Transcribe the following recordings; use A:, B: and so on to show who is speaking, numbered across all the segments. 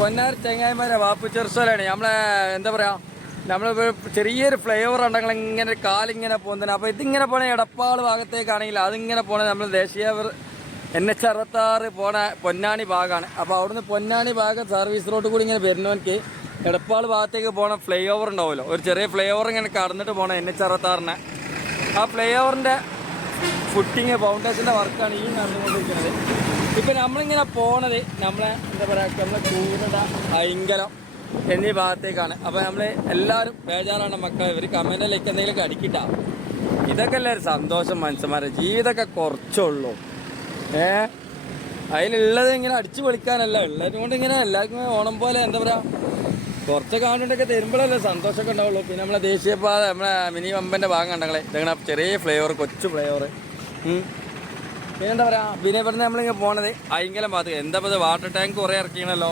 A: പൊന്നാർ ചെങ്ങായിമാരെ വാപ്പു ചെറുസോലാണ് നമ്മളെ എന്താ പറയാ നമ്മൾ ചെറിയൊരു ഫ്ലേവർ ഉണ്ടെങ്കിൽ ഇങ്ങനെ കാലിങ്ങനെ പോകുന്നതിന് അപ്പോൾ ഇതിങ്ങനെ പോണ എടപ്പാൾ ഭാഗത്തേക്കാണെങ്കിൽ അതിങ്ങനെ പോണ നമ്മൾ ദേശീയ എൻ എച്ച് അറുപത്താറ് പോണ പൊന്നാണി ഭാഗമാണ് അപ്പോൾ അവിടുന്ന് പൊന്നാണി ഭാഗം സർവീസ് റോഡ് കൂടി ഇങ്ങനെ വരുന്നവർക്ക് എടപ്പാൾ ഭാഗത്തേക്ക് പോണ ഫ്ലൈ ഓവർ ഉണ്ടാവുമല്ലോ. ഒരു ചെറിയ ഫ്ലൈ ഓവർ ഇങ്ങനെ കടന്നിട്ട് പോണ എൻ എച്ച് അറുപത്താറിനെ. ആ ഫ്ലൈ ഓവറിന്റെ ഫുട്ടിങ് ഫൗണ്ടേഷന്റെ വർക്കാണ് ഈ നടന്നുകൊണ്ടിരിക്കുന്നത്. ഇപ്പം നമ്മളിങ്ങനെ പോണത് നമ്മളെ എന്താ പറയാ നമ്മളെ കൂടട ഐങ്കലം എന്നീ ഭാഗത്തേക്കാണ്. അപ്പോൾ നമ്മൾ എല്ലാവരും ബേജാറാണ് മക്കളെ. ഇവർ കമന്റിലേക്ക് എന്തെങ്കിലും അടിക്കിട്ട. ഇതൊക്കെ അല്ലേ ഒരു സന്തോഷം മനുഷ്യന്മാരെ ജീവിതമൊക്കെ കുറച്ചുള്ളൂ. ഏ? അതിലുള്ളത് ഇങ്ങനെ അടിച്ചു പൊളിക്കാനല്ല. ഉള്ളത് കൊണ്ട് ഇങ്ങനെ എല്ലാവർക്കും ഓണം പോലെ എന്താ പറയുക കുറച്ച് കാണുന്നുണ്ടൊക്കെ തരുമ്പോഴല്ലേ സന്തോഷമൊക്കെ ഉണ്ടാവുള്ളൂ. പിന്നെ നമ്മളെ ദേശീയപാത നമ്മളെ മിനി വമ്പന്റെ ഭാഗം കണ്ടങ്ങളെ ഇതങ്ങനെ ചെറിയ ഫ്ലേവർ കൊച്ചു ഫ്ലേവർ. എന്താ പറയാ പിന്നെ ഇവിടുന്ന് നമ്മളിങ്ങനെ പോണത് അയങ്കലം ഭാഗത്ത്. എന്താ ഇത് വാട്ടർ ടാങ്ക് കുറേ ഇറക്കിയാണല്ലോ?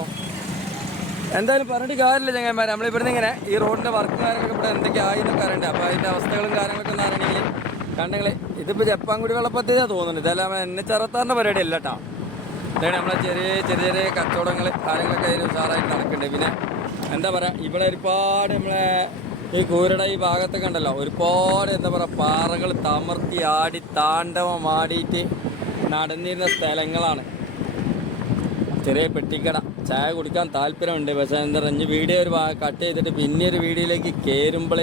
A: എന്തായാലും പറഞ്ഞിട്ട് കാര്യമില്ല ചങ്ങന്മാർ നമ്മളിവിടുന്ന് ഇങ്ങനെ ഈ റോഡിന്റെ വർക്കും കാര്യങ്ങളൊക്കെ ഇവിടെ എന്തൊക്കെ ആയി എന്നൊക്കെ അറിയണ്ടേ. അപ്പോൾ അതിന്റെ അവസ്ഥകളും കാര്യങ്ങളൊക്കെ ഒന്ന് അറിയണമെങ്കിൽ കണ്ടെങ്കിൽ ഇതിപ്പോൾ ജപ്പാൻകുടി വെള്ളപ്പദ്ധതിയാണ് തോന്നുന്നത്. ഇതെല്ലാം എന്നെ ചെറുത്താറിന്റെ പരിപാടി അല്ല കേട്ടോ ഇതാണ് നമ്മളെ ചെറിയ ചെറിയ ചെറിയ കച്ചവടങ്ങൾ കാര്യങ്ങളൊക്കെ അതിൽ ഉഷാറായിട്ട് നടക്കുന്നുണ്ട് പിന്നെ എന്താ പറയുക ഇവിടെ ഒരുപാട് നമ്മളെ ഈ കൂരട ഈ ഭാഗത്തൊക്കെ ഉണ്ടല്ലോ. ഒരുപാട് എന്താ പറയുക പാറകൾ തമർത്തി ആടി താണ്ഡവമാടിയിട്ട് നടന്നിരുന്ന സ്ഥലങ്ങളാണ്. ചെറിയ പെട്ടിക്കട. ചായ കുടിക്കാൻ താല്പര്യമുണ്ട്. പക്ഷേ എന്താ ഇനി വീഡിയോ ഒരു കട്ട് ചെയ്തിട്ട് പിന്നെ ഒരു വീഡിയോയിലേക്ക് കയറുമ്പോൾ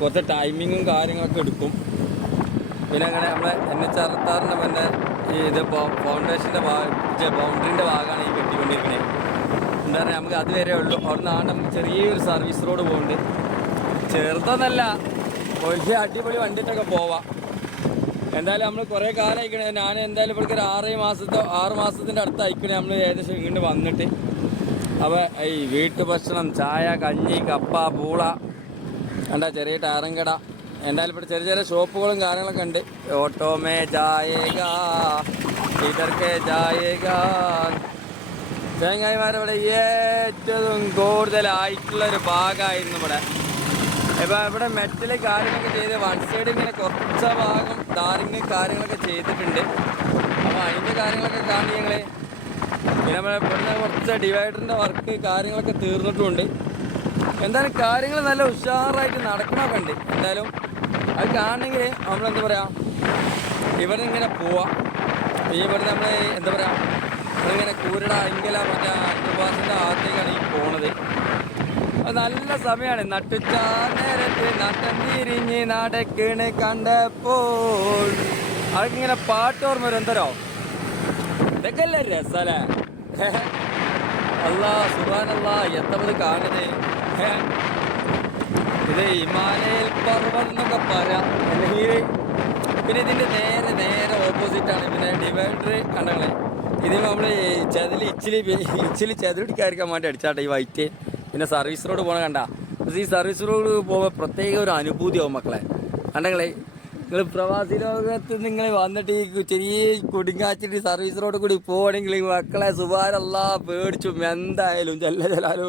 A: കുറച്ച് ടൈമിങ്ങും കാര്യങ്ങളൊക്കെ എടുക്കും. പിന്നെ അങ്ങനെ നമ്മൾ എൻ എച്ച് അറുപത്താറിന്റെ പിന്നെ ഈ ഇത് ഫൗണ്ടേഷന്റെ ബൗണ്ടറിന്റെ ഭാഗമാണ് ഈ കെട്ടിക്കൊണ്ടിരിക്കുന്നത് എന്താ പറയുക നമുക്ക് അതുവരെ ഉള്ളൂ. അവിടെ നിന്നാണ് ചെറിയൊരു സർവീസ് റോഡ് പോകുന്നുണ്ട് ചെറുതൊന്നല്ല. വലിയ അടിപൊളി വണ്ടിട്ടൊക്കെ പോവാം. എന്തായാലും നമ്മൾ കുറേ കാലം അയക്കണേ ഞാൻ എന്തായാലും ഇവിടേക്ക് ഒരു ആറ് മാസത്തെ ആറ് മാസത്തിന്റെ അടുത്ത് അയക്കണേ നമ്മൾ ഏകദേശം ഇങ്ങോട്ട് വന്നിട്ട്. അപ്പോൾ ഈ വീട്ടു ഭക്ഷണം ചായ കഞ്ഞി കപ്പ പൂള എന്താ ചെറിയ ടയറും എന്തായാലും ഇവിടെ ചെറിയ ചെറിയ ഷോപ്പുകളും കാര്യങ്ങളൊക്കെ ഉണ്ട്. ഓട്ടോമേ ജായേഗ ഇതർക്ക് ജായേഗ. തേങ്ങായിമാരിവിടെ ഏറ്റവും കൂടുതലായിട്ടുള്ളൊരു ഭാഗമായിരുന്നു ഇവിടെ. ഇപ്പൊ ഇവിടെ മെറ്റൽ കാര്യങ്ങളൊക്കെ ചെയ്ത് വൺ സൈഡ് ഇങ്ങനെ കുറച്ച ഭാഗം ടാറിങ് കാര്യങ്ങളൊക്കെ ചെയ്തിട്ടുണ്ട്. അപ്പൊ അതിന്റെ കാര്യങ്ങളൊക്കെ കാണി ഞങ്ങൾ. പിന്നെ നമ്മളെ ഇവിടുന്ന് കുറച്ച് ഡിവൈഡറിന്റെ വർക്ക് കാര്യങ്ങളൊക്കെ തീർന്നിട്ടുമുണ്ട് എന്തായാലും കാര്യങ്ങൾ നല്ല ഉഷാറായിട്ട് നടക്കണമൊക്കെ ഉണ്ട്. എന്തായാലും അത് കാണണമെങ്കിൽ നമ്മളെന്താ പറയാ? ഇവിടെ ഇങ്ങനെ പോവാം ഇവിടെ നമ്മൾ എന്താ പറയാ? ഇങ്ങനെ കൂരട ഇങ്കല മറ്റേ അത് നല്ല സമയമാണ് നട്ടുച്ചാ നേരത്ത് നട്ടം തിരിഞ്ഞ് നടക്കണ് കണ്ടപ്പോൾ. അതൊക്കെ ഇങ്ങനെ പാട്ട് ഓർമ്മ വരും. എന്തരോ? ഇതൊക്കെ അല്ലേ രസല്ലേ? അല്ലാ സുബാനല്ല എത്തപ്പത് കാണുന്നത് ഇത് ഹിമാലയൽ പർവതം എന്നൊക്കെ പറയാം. അല്ലെങ്കിൽ പിന്നെ ഇതിന്റെ നേരെ നേരെ ഓപ്പോസിറ്റ് ആണ്. പിന്നെ ഡിവൈഡർ കണ്ടങ്ങളെ ഇത് നമ്മൾ ചതിൽ ഇച്ചിലി ഇച്ചിലി ചതിലിടിക്കാതിരിക്കാൻ വേണ്ടി അടിച്ചാട്ടെ ഈ വൈറ്റ് പിന്നെ സർവീസ് റോഡ് പോകണ കണ്ട. ഈ സർവീസ് റോഡ് പോകുമ്പോൾ പ്രത്യേക ഒരു അനുഭൂതിയാവും മക്കളെ. കണ്ടങ്ങളെ നിങ്ങൾ പ്രവാസി ലോകത്ത് നിങ്ങൾ വന്നിട്ട് ഈ ചെറിയ കുടുങ്ങാച്ചിട്ട് സർവീസ് റോഡ് കൂടി പോകണമെങ്കിൽ മക്കളെ സുബാരല്ല പേടിച്ചു. എന്തായാലും ചെല്ല ചെല്ലാലോ.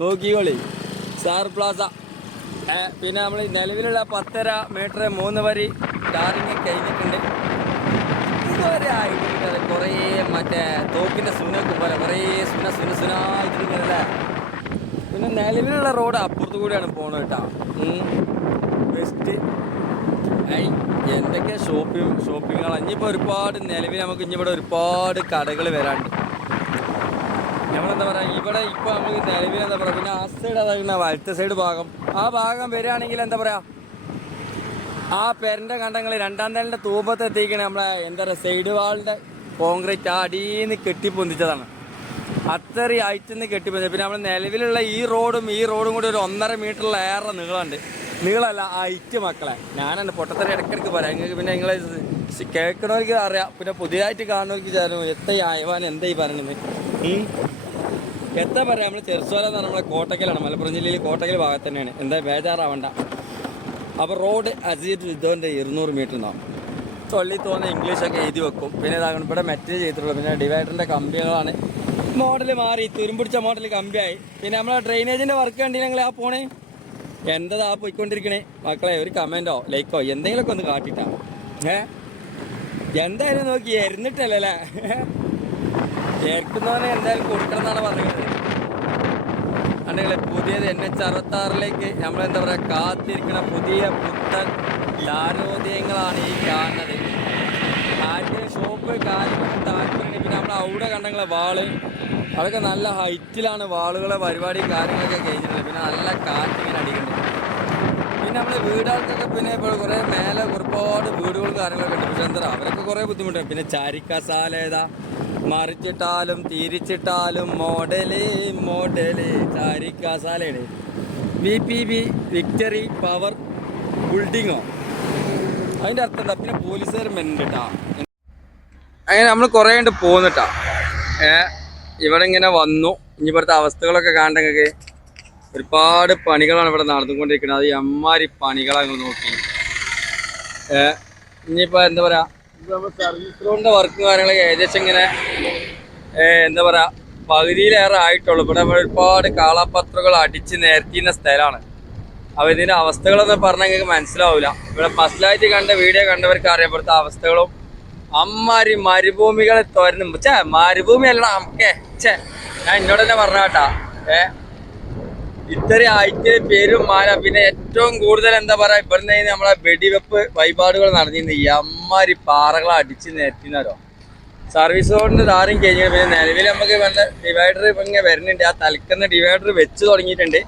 A: നോക്കിക്കോളി. സ്റ്റാർ പ്ലാസ പിന്നെ നമ്മൾ നിലവിലുള്ള പത്തര മീറ്റർ മൂന്ന് വരി ടാറിങ് കഴിഞ്ഞിട്ടുണ്ട്. ഇതുവരെ ആയിട്ട് കുറേ മറ്റേ തോക്കിന്റെ സുനക്കും പോലെ കുറേ സുന സുന സുനായിട്ടിരിക്കുന്നല്ലേ പിന്നെ നിലവിലുള്ള റോഡ് അപ്പുറത്ത് കൂടിയാണ് പോണത് കേട്ടാ. ബെസ്റ്റ് ഐ എന്തൊക്കെ ഷോപ്പിംഗ് ഷോപ്പിങ്ങുകളാണ് ഇനിയിപ്പോൾ ഒരുപാട് നിലവിൽ നമുക്ക് ഇനി ഇവിടെ ഒരുപാട് കടകൾ വരാണ്ട് നമ്മളെന്താ പറയുക ഇവിടെ ഇപ്പോൾ നമുക്ക് നിലവിൽ എന്താ പറയുക പിന്നെ ആ സൈഡ് അതാകുന്ന വലത്തെ സൈഡ് ഭാഗം. ആ ഭാഗം വരികയാണെങ്കിൽ എന്താ പറയുക ആ പെരന്റെ കണ്ടങ്ങൾ രണ്ടാം നിലന്റെ തൂമ്പത്ത് എത്തിക്കണേ നമ്മളെ എന്താ പറയുക സൈഡ് വാളിന്റെ കോൺക്രീറ്റ് അടിയിൽ കെട്ടിപ്പൊന്തിച്ചതാണ് അത്രയും ഹൈറ്റിൽ നിന്ന് കെട്ടിപ്പൊന്തി പിന്നെ നമ്മൾ നിലവിലുള്ള ഈ റോഡും ഈ റോഡും കൂടി ഒരു ഒന്നര മീറ്ററിലേറെ നീളമുണ്ട്. നീളമല്ല ഹൈറ്റ് മക്കളെ. ഞാനാണ് പൊട്ടത്തര ഇടയ്ക്കിടയ്ക്ക് പറയാം. നിങ്ങൾക്ക് പിന്നെ നിങ്ങൾ കേൾക്കണവർക്ക് അറിയാം. പിന്നെ പുതിയതായിട്ട് കാണുന്നവർക്ക് ചേരും എത്ര ആയവാൻ എന്താ ഈ പറയുന്നത്? എത്ര പറയാം നമ്മൾ ചെറുസോല എന്ന് പറഞ്ഞാൽ നമ്മളെ കോട്ടക്കലാണ്. മലപ്പുറം ജില്ലയിൽ കോട്ടക്കൽ ഭാഗത്ത് തന്നെയാണ്. എന്താ ബേജാറാവണ്ട. അപ്പോൾ റോഡ് അസീറ്റ് ഇതുകൊണ്ട് ഇരുന്നൂറ് മീറ്റർ ഉണ്ടാവും. തൊള്ളി തോന്നുന്ന ഇംഗ്ലീഷൊക്കെ എഴുതി വെക്കും. പിന്നെ ഇതാകണം ഇവിടെ മെറ്റീരിയൽ ചെയ്തിട്ടുള്ളൂ പിന്നെ ഡിവൈഡറിന്റെ കമ്പികളാണ്. മോഡൽ മാറി തുരുമ്പിടിച്ച മോഡൽ കമ്പിയായി പിന്നെ നമ്മളെ ഡ്രെയിനേജിന്റെ വർക്ക് കണ്ടി ഞങ്ങൾ ആ പോണേ? എന്തതാ പോയിക്കൊണ്ടിരിക്കണേ? മക്കളെ ഒരു കമന്റോ ലൈക്കോ എന്തെങ്കിലുമൊക്കെ ഒന്ന് കാട്ടിട്ടാ. ഏ? എന്തായാലും നോക്കി എരുന്നിട്ടല്ലേ കേൾക്കുന്നവനെ എന്തായാലും കൊടുക്കണം എന്നാണ് പറഞ്ഞത്. അല്ലെങ്കിൽ പുതിയത് എൻ എച്ച് അറുപത്തി ആറിലേക്ക് നമ്മൾ എന്താ പറയുക കാത്തിരിക്കുന്ന പുതിയ പുത്തൻ ലാലോദയങ്ങളാണ് ഈ കാണുന്നത്. ആദ്യം ഷോപ്പ് കാര്യങ്ങൾ താല്പര്യം പിന്നെ നമ്മൾ അവിടെ കണ്ടെങ്കിലെ വാൾ. അതൊക്കെ നല്ല ഹൈറ്റിലാണ് വാളുകളെ പരിപാടി കാര്യങ്ങളൊക്കെ കഴിഞ്ഞിട്ടുള്ളത്. പിന്നെ നല്ല കാറ്റിങ്ങനെ അടിക്കുന്നുണ്ട് പിന്നെ നമ്മൾ വീടുകൾക്കൊക്കെ പിന്നെ ഇപ്പോൾ കുറേ മേലെ ഒരുപാട് വീടുകളും കാര്യങ്ങളൊക്കെ ഉണ്ട്. പക്ഷെ എന്താ അവരൊക്കെ കുറേ ബുദ്ധിമുട്ടുണ്ട് പിന്നെ ചാരിക്കസാലേത മറിച്ചിട്ടാലും തിരിച്ചിട്ടാലും model model. ചാരിക്കസാലയുടെ V P B victory power ബിൽഡിങ്ങോ അതിന്റെ അർത്ഥം എന്താ? പിന്നെ പോലീസുകാർ മെന്നുണ്ടാ അങ്ങനെ നമ്മൾ കുറേ കണ്ട് പോന്നിട്ടാ. ഏ ഇവിടെ ഇങ്ങനെ വന്നു. ഇനി ഇവിടുത്തെ അവസ്ഥകളൊക്കെ കാണണ്ടെങ്കിൽ ഒരുപാട് പണികളാണ് ഇവിടെ നടന്നുകൊണ്ടിരിക്കുന്നത്. അത് എമ്മാരി പണികളാണ് നോക്കി. ഏ ഇനിയിപ്പോൾ എന്താ പറയാ? സർവീസ് റോഡിന്റെ വർക്ക് കാര്യങ്ങളൊക്കെ ഏകദേശം ഇങ്ങനെ എന്താ പറയാ പകുതിയിലേറെ ആയിട്ടുള്ളൂ. ഇവിടെ ഒരുപാട് കാളാപത്രകൾ അടിച്ച് നിരത്തിയുന്ന സ്ഥലമാണ്. അപ്പൊ ഇതിന്റെ അവസ്ഥകളൊന്നും പറഞ്ഞെങ്കിൽ മനസ്സിലാവില്ല ഇവിടെ ഫസ്റ്റിലായിട്ട് കണ്ട വീഡിയോ കണ്ടവർക്ക് അറിയാം. ഇവിടുത്തെ അവസ്ഥകളും അമ്മാരി മരുഭൂമികളെ തുരന്നും ചേ മരുഭൂമി അല്ലടാ നമുക്കേ ചേ ഞാൻ എന്നോട് തന്നെ പറഞ്ഞ കേട്ടാ. ഏ ഇത്രയും ആയിട്ട് പേരും മാല. പിന്നെ ഏറ്റവും കൂടുതൽ എന്താ പറയാ ഇവിടുന്ന് നമ്മളെ വെടിവെപ്പ് വഴിപാടുകൾ നടന്നിരുന്നു അമ്മാരി പാറകളെ അടിച്ച് നിരത്തിനോ സർവീസ് റോഡിന്റെ ധാരം കഴിഞ്ഞു പിന്നെ നിലവിൽ നമുക്ക് വേണ്ട ഡിവൈഡർ ഇങ്ങനെ വരുന്നുണ്ട്. ആ തലക്കുന്ന ഡിവൈഡർ വെച്ച് തുടങ്ങിയിട്ടുണ്ട്.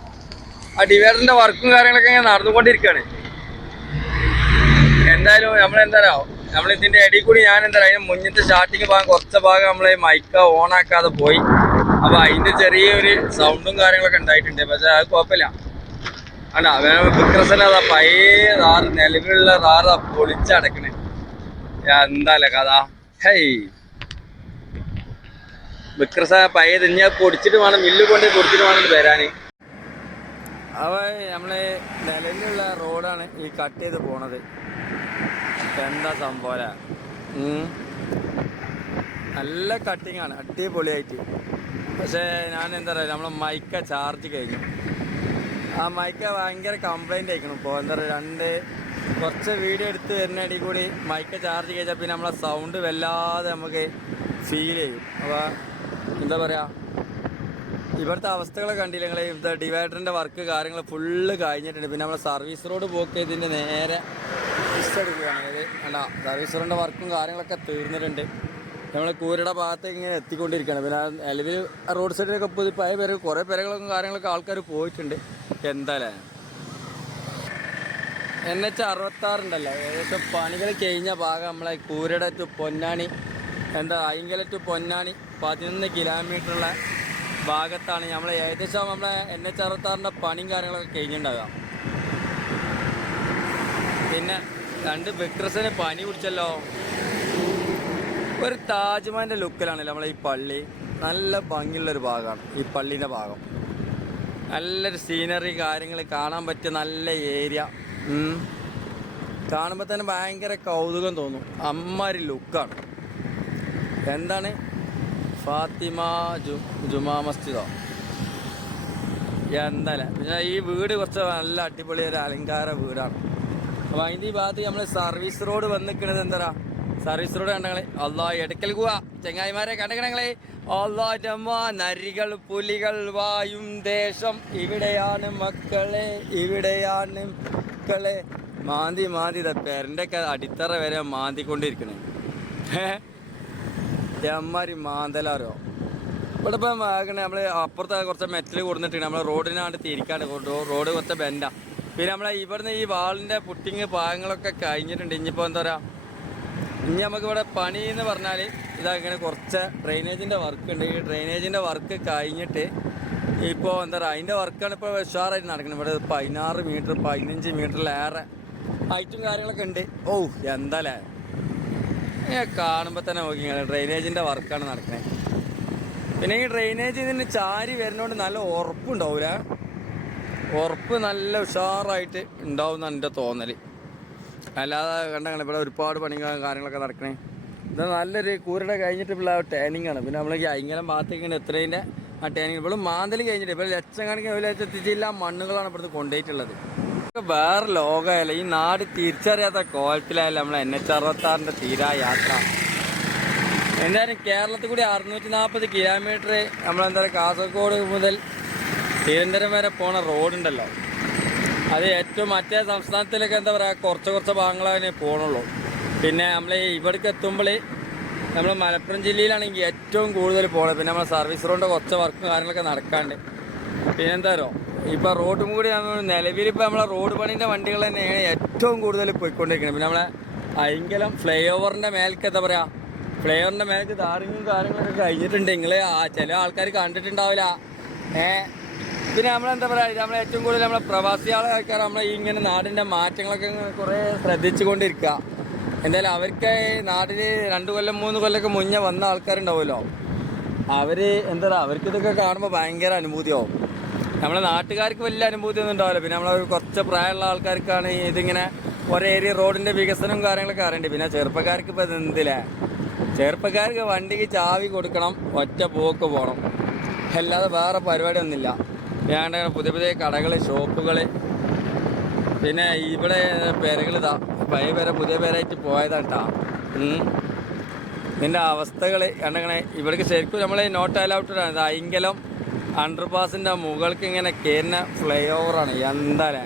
A: ആ ഡിവൈഡറിന്റെ വർക്കും കാര്യങ്ങളൊക്കെ ഇങ്ങനെ നടന്നുകൊണ്ടിരിക്കുകയാണ്. എന്തായാലും നമ്മൾ എന്താ നമ്മൾ ഇതിന്റെ ഇടയിൽ കൂടി ഞാൻ എന്താ പറയുക മുന്നത്തെ സ്റ്റാർട്ടിങ് ഭാഗം കുറച്ച ഭാഗം നമ്മളെ മൈക്ക ഓൺ ആക്കാതെ പോയി. അപ്പൊ അതിന്റെ ചെറിയൊരു സൗണ്ടും കാര്യങ്ങളൊക്കെ ഉണ്ടായിട്ടുണ്ട്. പക്ഷെ അത് കുഴപ്പമില്ല. അല്ല വിക്രസന അതാ പഴയ നിലവിലുള്ള റാറ് പൊളിച്ചടക്കണേ എന്താല്ലേ കഥ. ഹൈ വിക്രസ പയ്യ തിഞ്ഞ പൊടിച്ചിട്ട് വേണം മില്ല് കൊണ്ട് പൊടിച്ചിട്ട് വേണം വരാന്. അവ നമ്മളെ നിലവിലുള്ള റോഡാണ് ഈ കട്ട് ചെയ്ത് പോണത്. എന്താ സംഭവം നല്ല കട്ടിങ് ആണ് അടിപൊളിയായിട്ട്. പക്ഷേ ഞാൻ എന്താ പറയുക നമ്മളെ മൈക്ക ചാർജ് കഴിഞ്ഞു. ആ മൈക്ക ഭയങ്കര കംപ്ലൈന്റ് ആയിക്കണം ഇപ്പോൾ എന്താ പറയുക രണ്ട് കുറച്ച് വീഡിയോ എടുത്ത് വരുന്നതിൽ കൂടി മൈക്ക ചാർജ് കഴിഞ്ഞാൽ പിന്നെ നമ്മളെ സൗണ്ട് വല്ലാതെ നമുക്ക് ഫീൽ ചെയ്യും. അപ്പോൾ എന്താ പറയുക ഇവിടുത്തെ അവസ്ഥകളെ കണ്ടില്ല നിങ്ങൾ ഇവിടുത്തെ ഡിവൈഡറിന്റെ വർക്ക് കാര്യങ്ങൾ ഫുള്ള് കഴിഞ്ഞിട്ടുണ്ട്. പിന്നെ നമ്മളെ സർവീസ് റോഡ് പോക്ക് നേരെ എടുക്കുകയാണ് അതായത് അല്ല സർവീസ് റോഡിന്റെ വർക്കും കാര്യങ്ങളൊക്കെ തീർന്നിട്ടുണ്ട്. നമ്മൾ കൂരയുടെ ഭാഗത്തേക്ക് ഇങ്ങനെ എത്തിക്കൊണ്ടിരിക്കുകയാണ്. പിന്നെ നിലവിൽ റോഡ് സൈഡിലൊക്കെ പോയി പഴയ പേര് കുറേ പേരുകളൊക്കെ കാര്യങ്ങളൊക്കെ ആൾക്കാർ പോയിട്ടുണ്ട്. എന്തായാലും എൻ എച്ച് അറുപത്താറുണ്ടല്ലോ? ഏകദേശം പണികൾ കഴിഞ്ഞ ഭാഗം നമ്മളെ കൂരയുടെ ടു പൊന്നാണി എന്താ അയിങ്കല ടു പൊന്നാണി പതിനൊന്ന് കിലോമീറ്ററുള്ള ഭാഗത്താണ് നമ്മൾ ഏകദേശം നമ്മളെ എൻ എച്ച് അറുപത്താറിന്റെ പണിയും കാര്യങ്ങളൊക്കെ കഴിഞ്ഞിട്ടുണ്ടാകാം പിന്നെ രണ്ട് വിക്രസിന് പനി പിടിച്ചല്ലോ. ഒരു താജ്മഹലിന്റെ ലുക്കിലാണല്ലോ നമ്മളെ ഈ പള്ളി. നല്ല ഭംഗിയുള്ളൊരു ഭാഗമാണ് ഈ പള്ളീന്റെ ഭാഗം. നല്ലൊരു സീനറി കാര്യങ്ങൾ കാണാൻ പറ്റിയ നല്ല ഏരിയ കാണുമ്പോൾ തന്നെ ഭയങ്കര കൗതുകം തോന്നും. അമ്മാരി ലുക്കാണ്. എന്താണ്? ഫാത്തിമ ജു ജുമാ മസ്ജിദോ? എന്തായാലും പിന്നെ ഈ വീട് കുറച്ച് നല്ല അടിപൊളി ഒരു അലങ്കാര വീടാണ്. അപ്പോൾ അതിന്റെ ഈ ഭാഗത്ത് നമ്മൾ സർവീസ് റോഡ് വന്നിക്കണത് എന്താ സർവീസ് റോഡ് കണ്ടങ്ങളെ അള്ളാ എടുക്കൽ പോവാ ചെങ്ങായിമാരെ കണ്ടങ്ങളെ നരികൾ പുലികൾ വായും ദേശം. ഇവിടെയാണ് മക്കളെ ഇവിടെയാണ് മക്കളെ. മാന്തി മാന്തി ഇതാ പെരന്റെ ഒക്കെ അടിത്തറ വരെ മാന്തിക്കൊണ്ടിരിക്കണേ. ഏമാരി മാന്തലാരോ? ഇവിടെ ഇപ്പം നമ്മൾ അപ്പുറത്ത് കുറച്ച് മെറ്റൽ കൊടുത്തിട്ടുണ്ട് നമ്മൾ റോഡിനാണ്ട് തിരിക്കാണ്ട് റോഡ് കുറച്ച് ബെൻഡാ പിന്നെ നമ്മളെ ഇവിടുന്ന് ഈ വാളിന്റെ പുട്ടിങ് പാകങ്ങളൊക്കെ കഴിഞ്ഞിട്ടുണ്ട്. ഇനിയിപ്പോൾ എന്താ പറയുക ഇനി നമുക്ക് ഇവിടെ പണി എന്ന് പറഞ്ഞാൽ ഇതാ ഇങ്ങനെ കുറച്ച് ഡ്രെയിനേജിന്റെ വർക്ക് ഉണ്ട്. ഈ ഡ്രെയിനേജിന്റെ വർക്ക് കഴിഞ്ഞിട്ട് ഇപ്പോൾ എന്താ പറയുക അതിന്റെ വർക്കാണ് ഇപ്പോൾ ഉഷാറായിട്ട് നടക്കുന്നത്. ഇവിടെ പതിനാറ് മീറ്റർ പതിനഞ്ച് മീറ്ററിലേറെ ഹൈറ്റും കാര്യങ്ങളൊക്കെ ഉണ്ട്. ഓ എന്താല്ലേ കാണുമ്പോൾ തന്നെ നോക്കി ഡ്രെയിനേജിന്റെ വർക്കാണ് നടക്കുന്നത് പിന്നെ ഈ ഡ്രെയിനേജ് ഇതിന് ചാരി വരുന്നതുകൊണ്ട് നല്ല ഉറപ്പുണ്ടാവൂല. ഉറപ്പ് നല്ല ഉഷാറായിട്ട് ഉണ്ടാവും എന്നാണ് എന്റെ തോന്നൽ അല്ലാതെ കണ്ട കണ്ട ഇവിടെ ഒരുപാട് പണികളും കാര്യങ്ങളൊക്കെ നടക്കണേ. ഇത് നല്ലൊരു കൂരയുടെ കഴിഞ്ഞിട്ട് ഇപ്പോൾ ടേണിംഗ് ആണ്. പിന്നെ നമ്മൾ അയങ്കലം ഭാഗത്തേക്ക് എത്രതിന്റെ ആ ടേണിങ് ഇപ്പോൾ മാന്തൽ കഴിഞ്ഞിട്ട് ഇപ്പോൾ ലക്ഷം കണക്കിന് ഒരു ലക്ഷത്തില്ല മണ്ണുകളാണ് ഇവിടുത്തെ കൊണ്ടുപോയിട്ടുള്ളത്. വേറെ ലോകമല്ല? ഈ നാട് തിരിച്ചറിയാത്ത കോലത്തിലായാലും നമ്മൾ എൻ എച്ച് അറുപത്താറിന്റെ തീരാ യാത്ര. എന്തായാലും കേരളത്തിൽ കൂടി അറുന്നൂറ്റി നാൽപ്പത് കിലോമീറ്റർ നമ്മളെന്താ പറയുക കാസർഗോഡ് മുതൽ തിരുവനന്തപുരം വരെ പോണ റോഡുണ്ടല്ലോ അത് ഏറ്റവും മറ്റേ സംസ്ഥാനത്തിലൊക്കെ എന്താ പറയുക കുറച്ച് കുറച്ച് ഭാഗങ്ങളെ പോകണുള്ളൂ പിന്നെ നമ്മൾ ഇവിടേക്ക് എത്തുമ്പോൾ നമ്മൾ മലപ്പുറം ജില്ലയിലാണെങ്കിൽ ഏറ്റവും കൂടുതൽ പോകണത് പിന്നെ നമ്മൾ സർവീസ് റോഡിന്റെ കുറച്ച് വർക്കും കാര്യങ്ങളൊക്കെ നടക്കാണ്ട്. പിന്നെ എന്താ പറയുക ഇപ്പോൾ റോഡും കൂടി നിലവിലിപ്പോൾ നമ്മളെ റോഡ് പണീന്റെ വണ്ടികൾ തന്നെയാണ് ഏറ്റവും കൂടുതൽ പോയിക്കൊണ്ടിരിക്കുന്നത് പിന്നെ നമ്മളെ അയങ്കലം ഫ്ലൈ ഓവറിന്റെ മേലേക്ക് എന്താ പറയുക ഫ്ലൈ ഓവറിന്റെ മേലേക്ക് താറിങ്ങും കാര്യങ്ങളൊക്കെ കഴിഞ്ഞിട്ടുണ്ട്. നിങ്ങൾ ചില ആൾക്കാർ കണ്ടിട്ടുണ്ടാവില്ല. ഏഹ് പിന്നെ നമ്മളെന്താ പറയുക നമ്മൾ ഏറ്റവും കൂടുതൽ നമ്മളെ പ്രവാസി ആൾക്കാർ നമ്മളെ ഇങ്ങനെ നാടിന്റെ മാറ്റങ്ങളൊക്കെ കുറേ ശ്രദ്ധിച്ചുകൊണ്ടിരിക്കുക എന്തായാലും അവർക്ക് നാട്ടിൽ രണ്ട് കൊല്ലം മൂന്ന് കൊല്ലമൊക്കെ മുന്നേ വന്ന ആൾക്കാരുണ്ടാവുമല്ലോ. അവർ എന്താ പറയുക അവർക്ക് ഇതൊക്കെ കാണുമ്പോൾ ഭയങ്കര അനുഭൂതിയാവും. നമ്മളെ നാട്ടുകാർക്ക് വലിയ അനുഭൂതി ഒന്നും ഉണ്ടാവില്ല. പിന്നെ നമ്മളെ കുറച്ച് പ്രായമുള്ള ആൾക്കാർക്കാണ് ഇതിങ്ങനെ ഒരേ ഏരിയ റോഡിന്റെ വികസനവും കാര്യങ്ങളൊക്കെ അറിയണ്ടേ പിന്നെ ചെറുപ്പക്കാർക്ക് ഇപ്പോൾ എന്തില്ലേ? ചെറുപ്പക്കാർക്ക് വണ്ടിക്ക് ചാവി കൊടുക്കണം ഒറ്റ പോക്ക് പോകണം. അല്ലാതെ വേറെ പരിപാടി വേണ്ട പുതിയ പുതിയ കടകൾ ഷോപ്പുകൾ പിന്നെ ഇവിടെ പേരുകൾ ഇതാ. പഴയ പേര പുതിയ പേരായിട്ട് പോയതാണ് കേട്ടോ ഇതിന്റെ അവസ്ഥകൾ കണ്ടങ്ങനെ ഇവിടേക്ക് ശരിക്കും നമ്മൾ നോട്ട് അലൗട്ടഡാണ് ഇത് അയിങ്കലം അണ്ടർ പാസിന്റെ മുകൾക്ക് ഇങ്ങനെ കയറുന്ന ഫ്ലൈ ഓവറാണ് എന്താലേ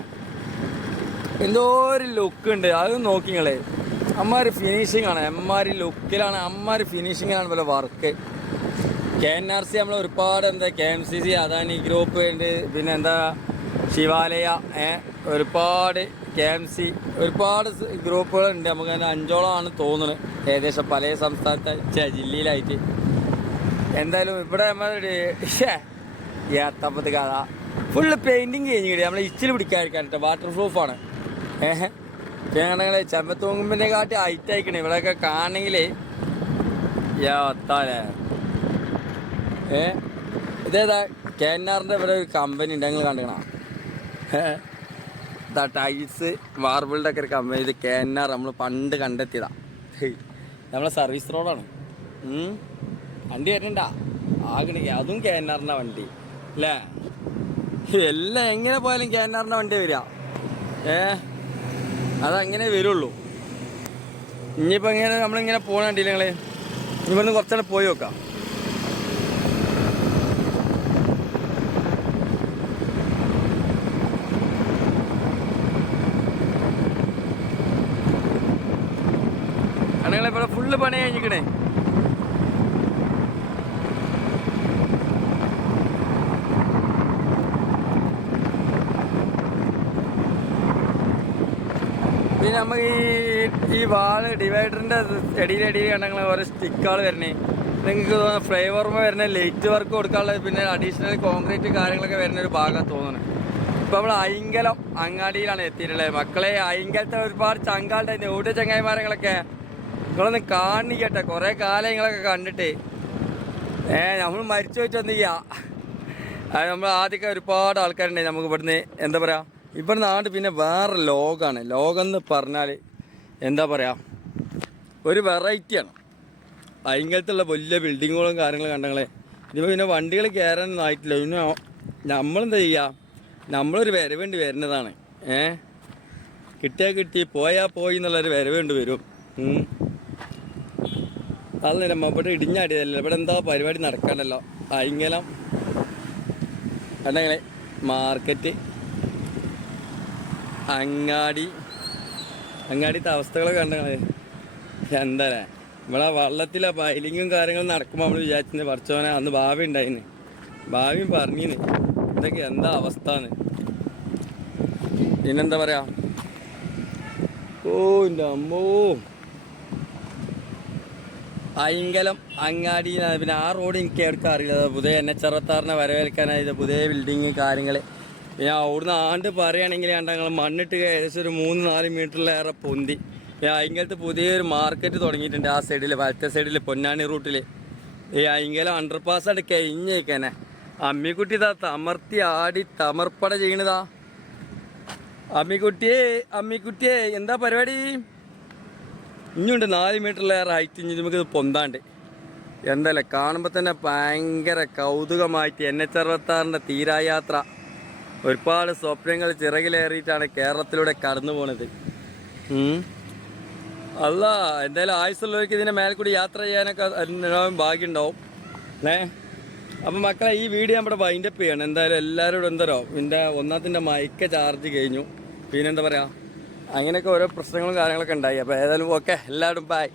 A: എന്തോ ഒരു ലുക്ക് ഉണ്ട്. അത് നോക്കി നിങ്ങളെ അമ്മാര് ഫിനിഷിംഗ് ആണ്. അമ്മാര് ലുക്കിലാണ് അമ്മാര് ഫിനിഷിങ്ങിലാണ് പോലെ work K N R C നമ്മൾ ഒരുപാട് എന്താ K M C C Adani group ഉണ്ട്. പിന്നെ എന്താ ശിവാലയ ഏ ഒരുപാട് കെ എം സി ഒരുപാട് ഗ്രൂപ്പുകളുണ്ട്. നമുക്ക് അതിന് അഞ്ചോളമാണ് തോന്നുന്നത്. ഏകദേശം പല സംസ്ഥാനത്തെ ജില്ലയിലായിട്ട്. എന്തായാലും ഇവിടെ നമ്മൾ ഏത്തപ്പത്ത് കഥ. ഫുള്ള് പെയിന്റിങ് കഴിഞ്ഞ് കിട്ടി. നമ്മൾ ഇച്ചിൽ പിടിക്കാതിരിക്കാൻ കേട്ടോ. വാട്ടർ പ്രൂഫാണ് ഏഹ് ഞങ്ങളെ ചെമ്പത്തൂങ്ങുമ്പിനെ കാട്ടി ഹൈറ്റ് അയക്കണേ ഇവിടെയൊക്കെ കാണണമെങ്കിൽ ഏത്താലേ ഏ? ഇതേതാ കെ എൻ ആറിന്റെ ഇവിടെ ഒരു കമ്പനി ഉണ്ട്. ഞങ്ങൾ കണ്ടിക്കണ? ഇതാ ടൈൽസ് മാർബിളിന്റെ ഒക്കെ ഒരു കമ്പനി ഇത് കെ എൻ ആർ നമ്മൾ പണ്ട് കണ്ടെത്തിയതാ. നമ്മളെ സർവീസ് റോഡാണ്. വണ്ടി വരണ്ട ആകണി അതും കെ എൻ വണ്ടി. അല്ലേ? എല്ലാം എങ്ങനെ പോയാലും കെ എൻ ആറിന്റെ വണ്ടി വരിക. ഏ? അതങ്ങനെ വരുള്ളൂ. ഇനിയിപ്പോൾ ഇങ്ങനെ നമ്മളിങ്ങനെ പോകണ കണ്ടില്ല നിങ്ങൾ ഇവിടുന്ന് കുറച്ചാണ് പോയി നോക്കാം കാരണം ഇവിടെ ഫുള്ള് പണി കഴിഞ്ഞിക്കണേ. പിന്നെ നമുക്ക് ഈ ഈ വാൾ ഡിവൈഡറിന്റെ എടിയിലടിയിൽ കണ്ടെങ്കിൽ ഓരോ സ്റ്റിക്കുകൾ വരണേ. നിങ്ങൾക്ക് തോന്നുന്നു ഫ്ലേവർമ വരുന്ന ലൈറ്റ് വർക്ക് കൊടുക്കാനുള്ള പിന്നെ അഡീഷണൽ കോൺക്രീറ്റ് കാര്യങ്ങളൊക്കെ വരുന്ന ഒരു ഭാഗം തോന്നുന്നു. ഇപ്പൊ നമ്മൾ അയിങ്കലം അങ്ങാടിയിലാണ് എത്തിയിട്ടുള്ളത്. മക്കളെ അയിങ്കലത്തെ ഒരുപാട് ചങ്കാളുടെ എവിടെ ചങ്ങായിമാരങ്ങളൊക്കെ? നിങ്ങളൊന്ന് കാണിക്കട്ടെ. കുറെ കാലം നിങ്ങളൊക്കെ കണ്ടിട്ട്. ഏ നമ്മൾ മരിച്ചു വെച്ച് അത് നമ്മൾ ആദ്യമൊക്കെ ഒരുപാട് ആൾക്കാരുണ്ടായി നമുക്ക് ഇവിടുന്ന്. എന്താ പറയാ? ഇവിടുന്ന് ആണ്ട് പിന്നെ വേറെ ലോകമാണ് ലോകം എന്ന് പറഞ്ഞാൽ എന്താ പറയാ? ഒരു വെറൈറ്റിയാണ് ഭയങ്കരത്തുള്ള വലിയ ബിൽഡിങ്ങുകളും കാര്യങ്ങളും കണ്ടങ്ങളെ. ഇതിപ്പോൾ പിന്നെ വണ്ടികൾ കയറാനൊന്നും ആയിട്ടില്ല. പിന്നെ നമ്മളെന്താ ചെയ്യുക നമ്മളൊരു വരവേണ്ടി വരുന്നതാണ്. ഏ? കിട്ടിയാൽ കിട്ടി പോയാൽ പോയി എന്നുള്ളൊരു വരവേണ്ടി വരും. ഉം. അതല്ല ഇവിടെ ഇടിഞ്ഞാടിയതല്ല? ഇവിടെ എന്താ പരിപാടി നടക്കണ്ടല്ലോ അയിങ്ങലം അല്ലെങ്കിൽ മാർക്കറ്റ്. അങ്ങാടി. അങ്ങാടിത്തെ അവസ്ഥകളൊക്കെ കണ്ടെങ്കിലേ എന്താ ഇവിടെ വള്ളത്തിലെ ബൈലിങ്ങും കാര്യങ്ങളും നടക്കുമ്പോൾ നമ്മൾ വിചാരിച്ചിരുന്നത് പറിച്ചോനെ അന്ന് ഭാവി ഉണ്ടായിന് ഭാവിയും പറഞ്ഞിന്. ഇതൊക്കെ എന്താ അവസ്ഥ എന്ന് പിന്നെന്താ പറയാ? ഓ എന്റെ അമ്മോ. അയിങ്കലം അങ്ങാടി പിന്നെ ആ റോഡ് എനിക്ക് എടുക്കാൻ അറിയില്ല. പുതിയ എൻ എച്ച് അറുപത്താറിനെ വരവേൽക്കാനായത് പുതിയ ബിൽഡിങ് കാര്യങ്ങൾ. പിന്നെ അവിടുന്ന് ആണ്ട് പറയുകയാണെങ്കിൽ ഞങ്ങൾ മണ്ണിട്ട് ഏകദേശം ഒരു മൂന്ന് നാല് മീറ്ററിലേറെ പൊന്തി. പിന്നെ അയിങ്കലത്ത് പുതിയൊരു മാർക്കറ്റ് തുടങ്ങിയിട്ടുണ്ട്. ആ സൈഡിൽ വലത്തെ സൈഡിൽ പൊന്നാനി റൂട്ടിൽ ഈ അയിങ്കലം അണ്ടർപാസ് ആയിട്ട് കഴിഞ്ഞേക്കനെ. അമ്മിക്കുട്ടി ഇതാ തമർത്തി ആടി തമർപ്പട ചെയ്യണതാ. അമ്മിക്കുട്ടിയെ അമ്മിക്കുട്ടിയെ എന്താ പരിപാടി? ഇനിയുണ്ട് നാല് മീറ്ററിലേറെ ഹൈറ്റ് ഇനി നമുക്ക് പൊന്താണ്ട്. എന്തല്ലേ കാണുമ്പോൾ തന്നെ ഭയങ്കര കൗതുകമായിട്ട് എൻ എച്ച് അറുപത്താറിന്റെ തീരായാത്ര. ഒരുപാട് സ്വപ്നങ്ങൾ ചിറകിലേറിയിട്ടാണ് കേരളത്തിലൂടെ കടന്നു പോണത്. അല്ല എന്തായാലും ആയുസ്സുള്ളവർക്ക് ഇതിന്റെ മേലെ കൂടി യാത്ര ചെയ്യാനൊക്കെ ഭാഗ്യമുണ്ടാവും. ഏ അപ്പം മക്കളെ ഈ വീഡിയോ നമ്മുടെ വൈൻഡപ്പ് ചെയ്യണം. എന്തായാലും എല്ലാവരോടും എന്തോ എന്റെ ഒന്നാത്തിന്റെ മയക്ക ചാർജ് കഴിഞ്ഞു. പിന്നെന്താ പറയുക അങ്ങനെയൊക്കെ ഓരോ പ്രശ്നങ്ങളും കാര്യങ്ങളൊക്കെ ഉണ്ടായി. അപ്പോൾ ഏതായാലും ഓക്കെ. എല്ലാവരും ബൈ